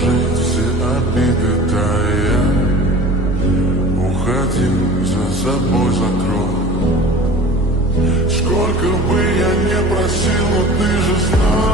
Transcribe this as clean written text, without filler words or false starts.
положить все обиды тая. Уходи, за собой закрой. Сколько бы я не просил, но ты же знаешь.